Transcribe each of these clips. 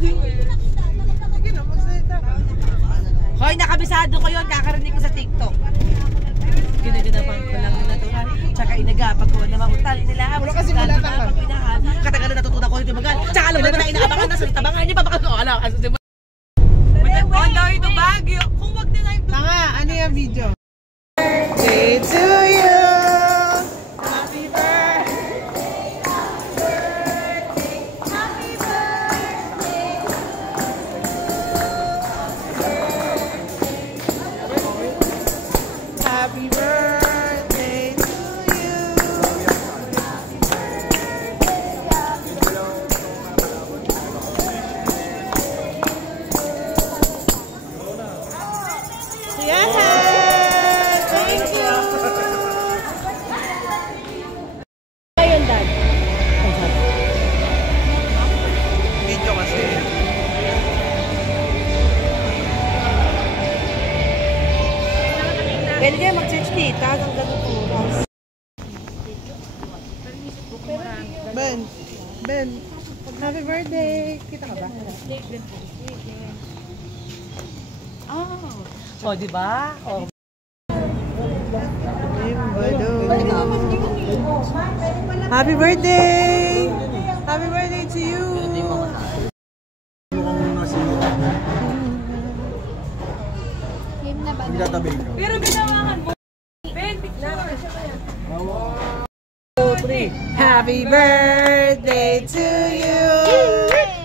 Sige na, magsalita ka. Hoy, nakabisado ko yun. Kakarinig ko sa TikTok. Ginaganapan ko lang na natural. Tsaka inagapag ko na mautal nila. Wala kasi malata ka. Katagal na natutunan ko yung magal. Tsaka alam mo na inaabangan na sa tabangan niya. Babaka ko alam. On the way to Baguio. Kung wag nila yung... Tanga, ano yung video? Birthday to you. Happy birthday. Happy birthday. Happy birthday to you. Yes! Thank you! Ayun, Dad. Video kasi. Pwede kayo mag-church tita hanggang ganito oras. Ben, happy birthday! Kita ka ba? Oh, di ba? Oh. Happy birthday! Happy birthday to you! Pero binawangan mo. Ben, picture. 2, 3. Happy birthday to you!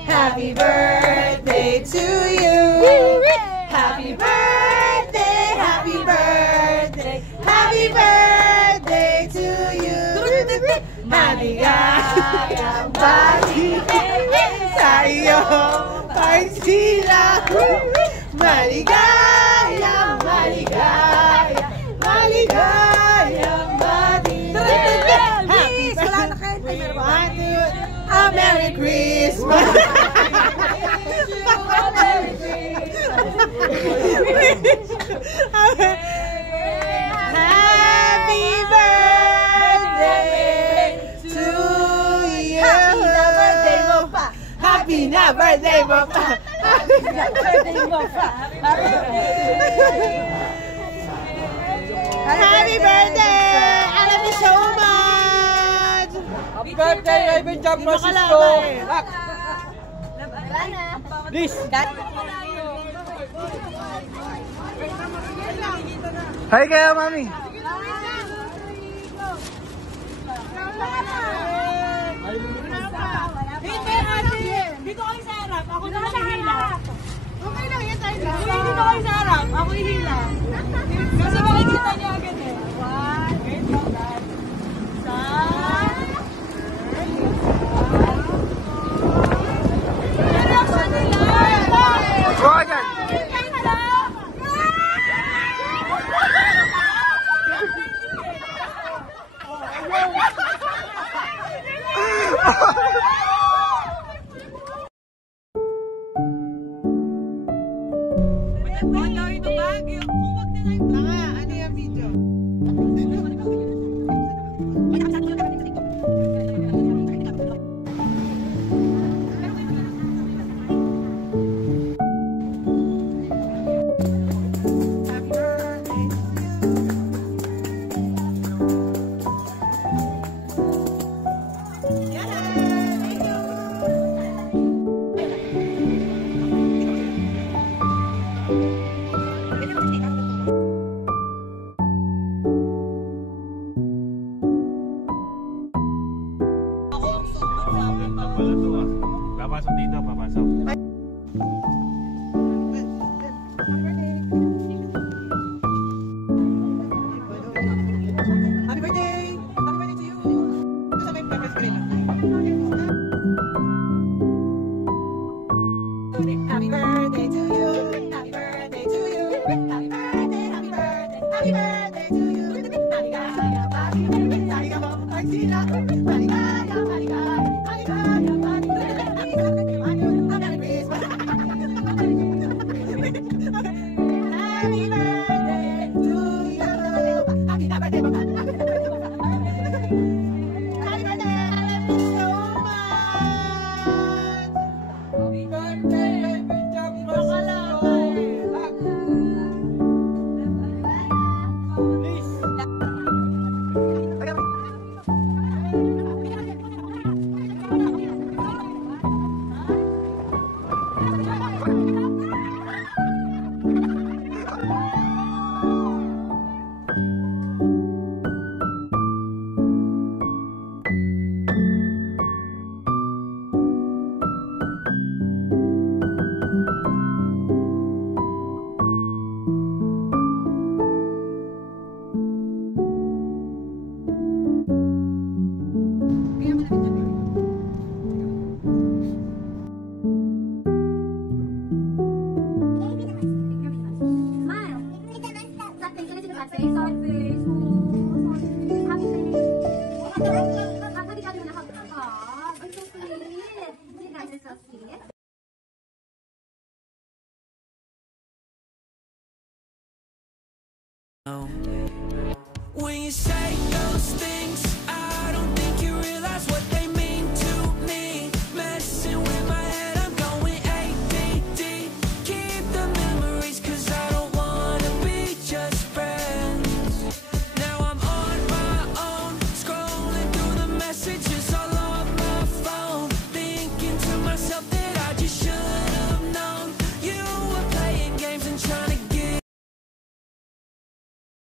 Happy birthday to you! Happy birthday! Happy birthday! Happy birthday to you! Maligayang birthday sa iyong pagsilang! Maligayang, maligayang, maligayang birthday! Happy birthday! A Merry Christmas! Happy birthday to you! Happy na birthday mo pa! Happy na birthday mo pa! Happy birthday! I love you so much! Happy birthday, Ivan John Francisco! Please! Hi kayo, mami! Dito kayo sa harap. Ako na hihila. Okay lang yan tayo. Dito kayo sa harap. Ako hihila. Kasi makikita niyo agad eh. 1, wait lang dad. Go dyan! On the way to Baguio. Kung wag nila yung... Tanga, ano yung video? Papasok dito, papasok. Happy birthday! Happy birthday to you! Ito sa may pepper spray lang. Happy birthday to you! Happy birthday to you! Happy birthday! Happy birthday! Happy birthday to you! Maligaya, maligaya mo pagsila! Maligaya, maligaya, maligaya, maligaya, maligaya, Merry Christmas! When you say those things